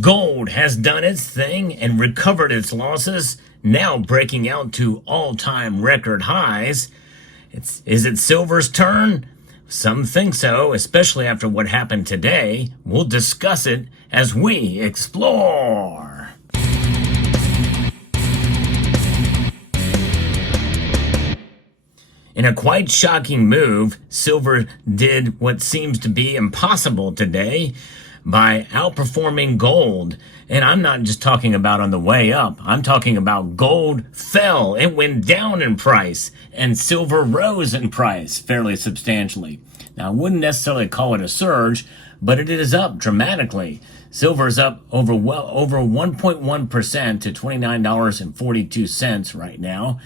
Gold has done its thing and recovered its losses, now breaking out to all-time record highs. Is it silver's turn? Some think so, especially after what happened today. We'll discuss it as we explore. In a quite shocking move, silver did what seems to be impossible today by outperforming gold. And I'm not just talking about on the way up. I'm talking about gold fell. It went down in price, and silver rose in price fairly substantially. Now, I wouldn't necessarily call it a surge, but it is up dramatically. Silver is up over 1.1% to $29.42 right now.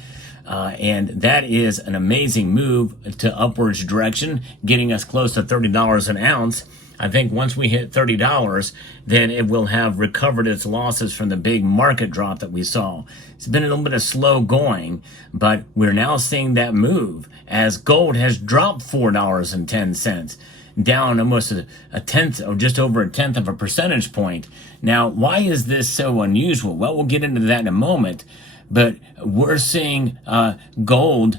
And that is an amazing move to upwards direction, getting us close to $30 an ounce. I think once we hit $30, then it will have recovered its losses from the big market drop that we saw. It's been a little bit of slow going, but we're now seeing that move as gold has dropped $4.10, down almost a tenth, or just over a tenth of a percentage point. Now, why is this so unusual? Well, we'll get into that in a moment. But we're seeing gold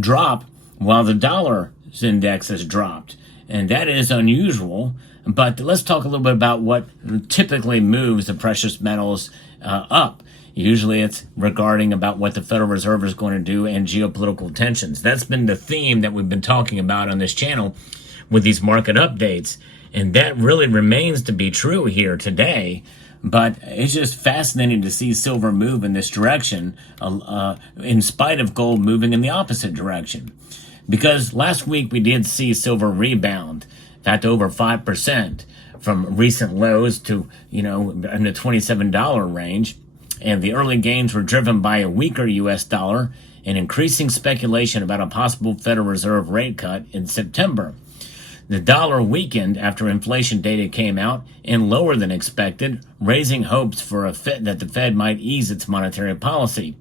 drop while the dollar index has dropped. And that is unusual. But let's talk a little bit about what typically moves the precious metals up. Usually it's regarding about what the Federal Reserve is going to do and geopolitical tensions. That's been the theme that we've been talking about on this channel with these market updates. And that really remains to be true here today. But it's just fascinating to see silver move in this direction, in spite of gold moving in the opposite direction. Because last week we did see silver rebound, in fact, over 5% from recent lows to, in the $27 range. And the early gains were driven by a weaker U.S. dollar and increasing speculation about a possible Federal Reserve rate cut in September. The dollar weakened after inflation data came out and lower than expected, raising hopes for that the Fed might ease its monetary policy.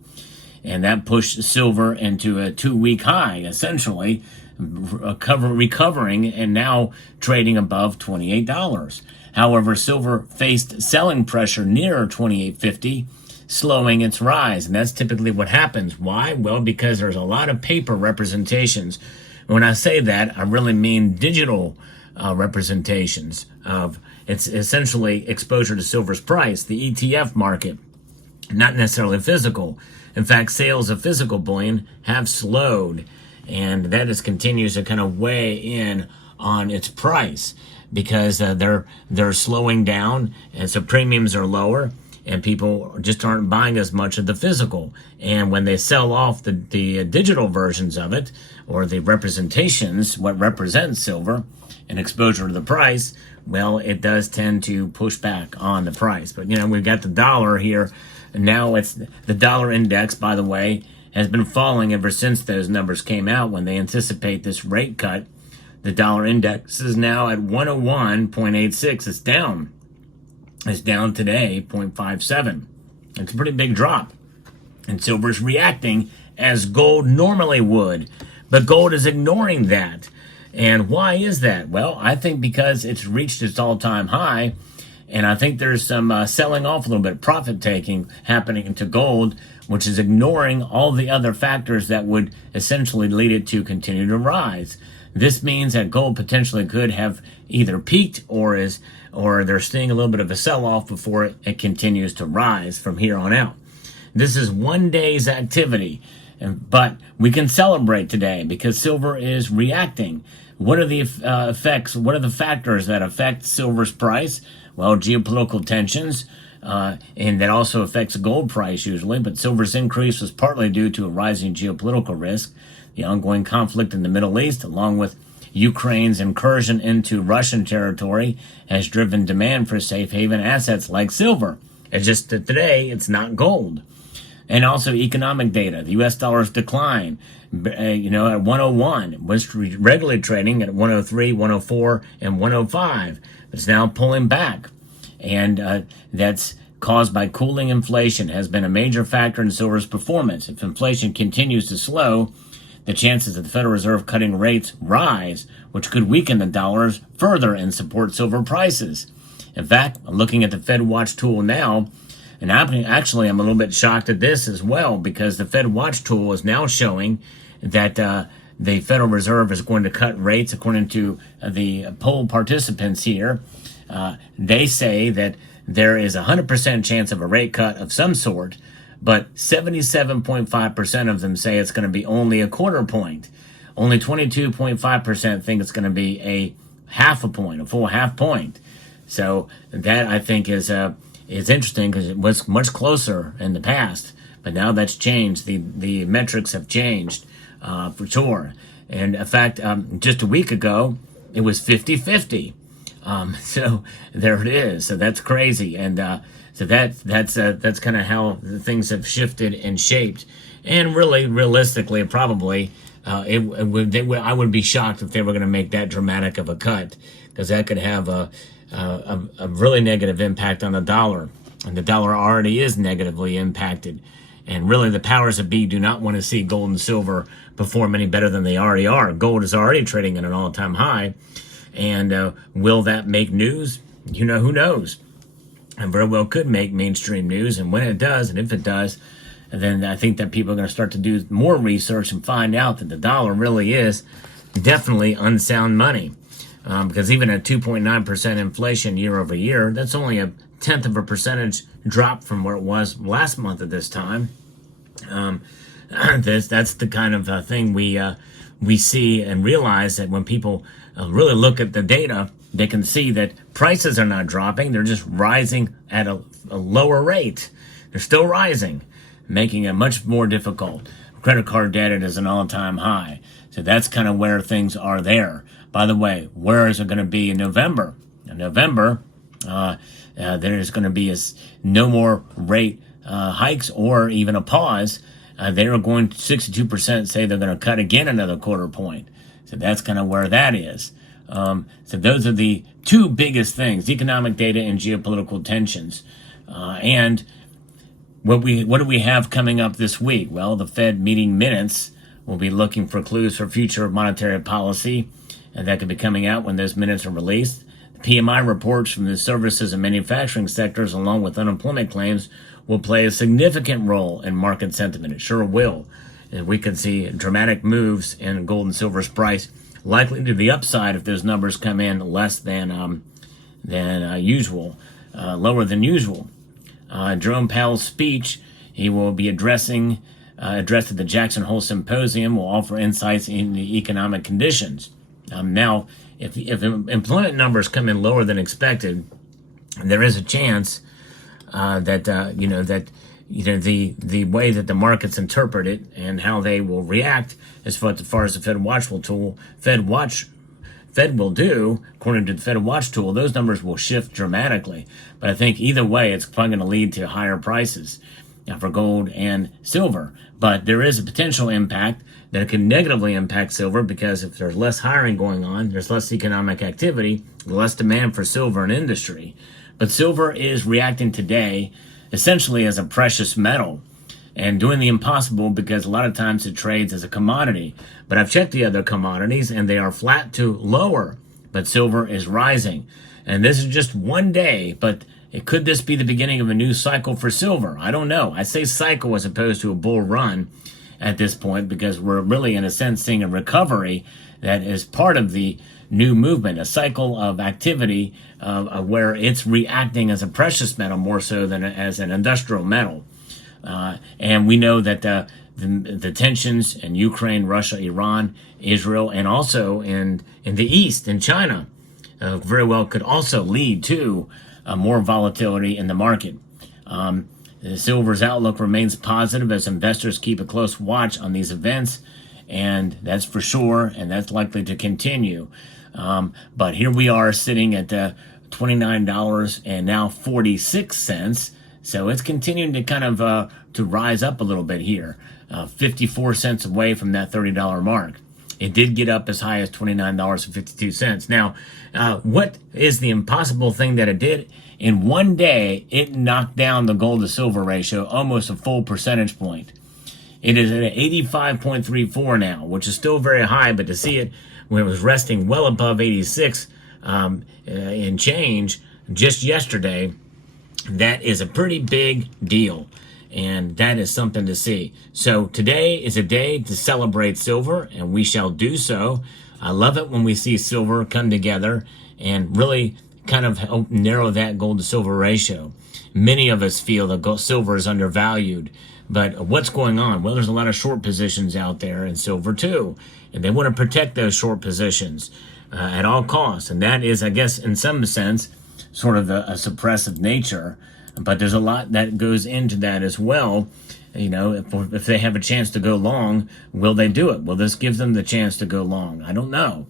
And that pushed silver into a 2-week high, essentially, recovering and now trading above $28. However, silver faced selling pressure near $28.50, slowing its rise. And that's typically what happens. Why? Well, because there's a lot of paper representations. When I say that, I really mean digital representations of it's essentially exposure to silver's price, the ETF market, not necessarily physical. In fact, sales of physical bullion have slowed, and that continues to kind of weigh in on its price because they're slowing down, and so premiums are lower. And people just aren't buying as much of the physical. And when they sell off the digital versions of it, or the representations, what represents silver and exposure to the price, well, it does tend to push back on the price. But, we've got the dollar here. And now it's the dollar index, by the way, has been falling ever since those numbers came out when they anticipate this rate cut. The dollar index is now at 101.86. It's down. It's down today, 0.57. It's a pretty big drop. And silver's reacting as gold normally would. But gold is ignoring that. And why is that? Well, I think because it's reached its all-time high. And I think there's some selling off a little bit, profit-taking happening into gold, which is ignoring all the other factors that would essentially lead it to continue to rise. This means that gold potentially could have either peaked or they're seeing a little bit of a sell-off before it continues to rise from here on out. This is one day's activity, but we can celebrate today because silver is reacting. What are the effects? What are the factors that affect silver's price? Well, geopolitical tensions, and that also affects the gold price usually, but silver's increase was partly due to a rising geopolitical risk. The ongoing conflict in the Middle East, along with Ukraine's incursion into Russian territory, has driven demand for safe haven assets like silver. It's just that today it's not gold. And also economic data. The U.S. dollar's decline, at 101. Was regularly trading at 103, 104, and 105. It's now pulling back. And that's caused by cooling inflation, has been a major factor in silver's performance. If inflation continues to slow, the chances of the Federal Reserve cutting rates rise, which could weaken the dollars further and support silver prices. In fact, I'm looking at the Fed Watch tool now, and I'm a little bit shocked at this as well, because the Fed Watch tool is now showing that the Federal Reserve is going to cut rates according to the poll participants here. They say that there is a 100% chance of a rate cut of some sort, but 77.5% of them say it's going to be only a quarter point. Only 22.5% think it's going to be a half a point, a full half point. So that, I think, is interesting, because it was much closer in the past, but now that's changed. The metrics have changed for sure. And in fact, just a week ago, it was 50-50. So there it is. So that's crazy. And so that's kind of how things have shifted and shaped. And really, realistically, probably, I would be shocked if they were going to make that dramatic of a cut, because that could have a really negative impact on the dollar. And the dollar already is negatively impacted. And really, the powers that be do not want to see gold and silver perform any better than they already are. Gold is already trading at an all-time high. And will that make news? Who knows? And very well could make mainstream news. And when it does, and if it does, then I think that people are going to start to do more research and find out that the dollar really is definitely unsound money. Because even at 2.9% inflation year over year, that's only a 1/10 of a percentage drop from where it was last month at this time. That's the kind of thing we see and realize, that when people really look at the data, they can see that prices are not dropping. They're just rising at a lower rate. They're still rising, making it much more difficult. Credit card debt is an all-time high. So that's kind of where things are there. By the way, where is it going to be in November? In November, there's going to be no more rate hikes or even a pause. They are going to 62% say they're going to cut again another quarter point. So that's kind of where that is. So those are the two biggest things: economic data and geopolitical tensions. And what do we have coming up this week? Well, the Fed meeting minutes will be looking for clues for future monetary policy, and that could be coming out when those minutes are released. The PMI reports from the services and manufacturing sectors, along with unemployment claims, will play a significant role in market sentiment. It sure will. And we could see dramatic moves in gold and silver's price, likely to the upside if those numbers come in less than usual, lower than usual. Jerome Powell's speech, he will be addressed at the Jackson Hole Symposium, will offer insights into economic conditions. Now, if employment numbers come in lower than expected, there is a chance that the way that the markets interpret it and how they will react, as far as the Fed Watch tool, Fed will do, according to the Fed Watch tool, those numbers will shift dramatically. But I think either way, it's probably going to lead to higher prices for gold and silver. But there is a potential impact that it can negatively impact silver, because if there's less hiring going on, there's less economic activity, less demand for silver in industry. But silver is reacting today essentially as a precious metal and doing the impossible, because a lot of times it trades as a commodity. But I've checked the other commodities and they are flat to lower, but silver is rising. And this is just one day, but could this be the beginning of a new cycle for silver? I don't know. I say cycle as opposed to a bull run at this point, because we're really, in a sense, seeing a recovery that is part of the new movement, a cycle of activity where it's reacting as a precious metal more so than as an industrial metal. And we know that the tensions in Ukraine, Russia, Iran, Israel, and also in the East, in China, very well could also lead to more volatility in the market. The silver's outlook remains positive as investors keep a close watch on these events, and that's for sure, and that's likely to continue. But here we are sitting at $29 and now 46 cents. So it's continuing to kind of to rise up a little bit here, 54 cents away from that $30 mark. It did get up as high as $29.52. Now, what is the impossible thing that it did? In one day, it knocked down the gold to silver ratio almost a full percentage point. It is at 85.34 now, which is still very high, but to see it when it was resting well above 86 in change, just yesterday, that is a pretty big deal. And that is something to see. So today is a day to celebrate silver, and we shall do so. I love it when we see silver come together and really kind of help narrow that gold to silver ratio. Many of us feel that silver is undervalued. But what's going on? Well, there's a lot of short positions out there in silver too. And they want to protect those short positions at all costs. And that is, I guess, in some sense, sort of a suppressive nature. But there's a lot that goes into that as well. You know, if they have a chance to go long, will they do it? Will this give them the chance to go long? I don't know.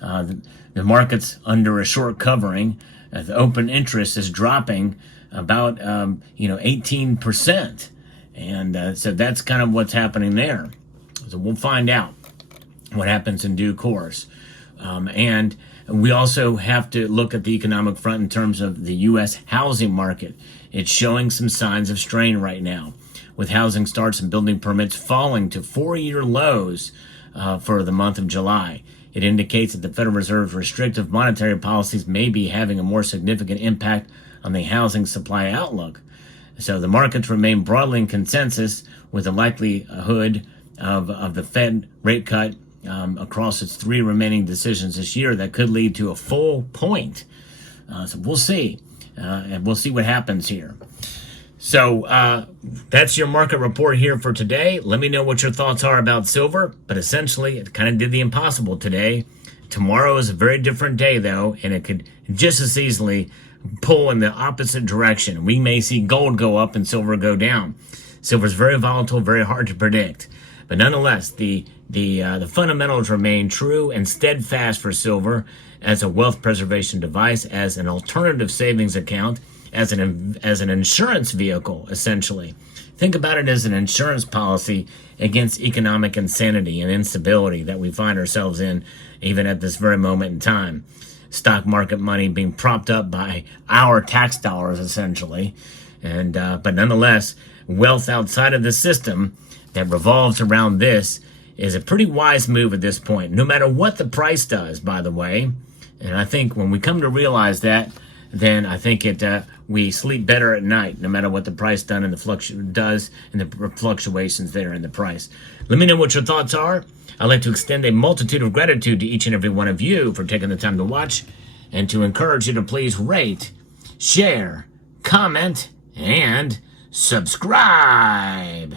The market's under a short covering. The open interest is dropping about 18%. And so that's kind of what's happening there. So we'll find out what happens in due course. And we also have to look at the economic front in terms of the U.S. housing market. It's showing some signs of strain right now, with housing starts and building permits falling to 4-year lows for the month of July. It indicates that the Federal Reserve's restrictive monetary policies may be having a more significant impact on the housing supply outlook. So the markets remain broadly in consensus with the likelihood of the Fed rate cut across its 3 remaining decisions this year that could lead to a full point. So we'll see. And we'll see what happens here. So that's your market report here for today. Let me know what your thoughts are about silver. But essentially, it kind of did the impossible today. Tomorrow is a very different day, though, and it could just as easily pull in the opposite direction. We may see gold go up and silver go down. Silver is very volatile, very hard to predict. But nonetheless, the fundamentals remain true and steadfast for silver as a wealth preservation device, as an alternative savings account, as an insurance vehicle, essentially. Think about it as an insurance policy against economic insanity and instability that we find ourselves in, even at this very moment in time. Stock market money being propped up by our tax dollars, essentially. And but nonetheless, wealth outside of the system that revolves around this is a pretty wise move at this point, no matter what the price does, by the way. And I think when we come to realize that, then I think we sleep better at night, no matter what the price does and the fluctuations there in the price. Let me know what your thoughts are. I'd like to extend a multitude of gratitude to each and every one of you for taking the time to watch, and to encourage you to please rate, share, comment, and subscribe.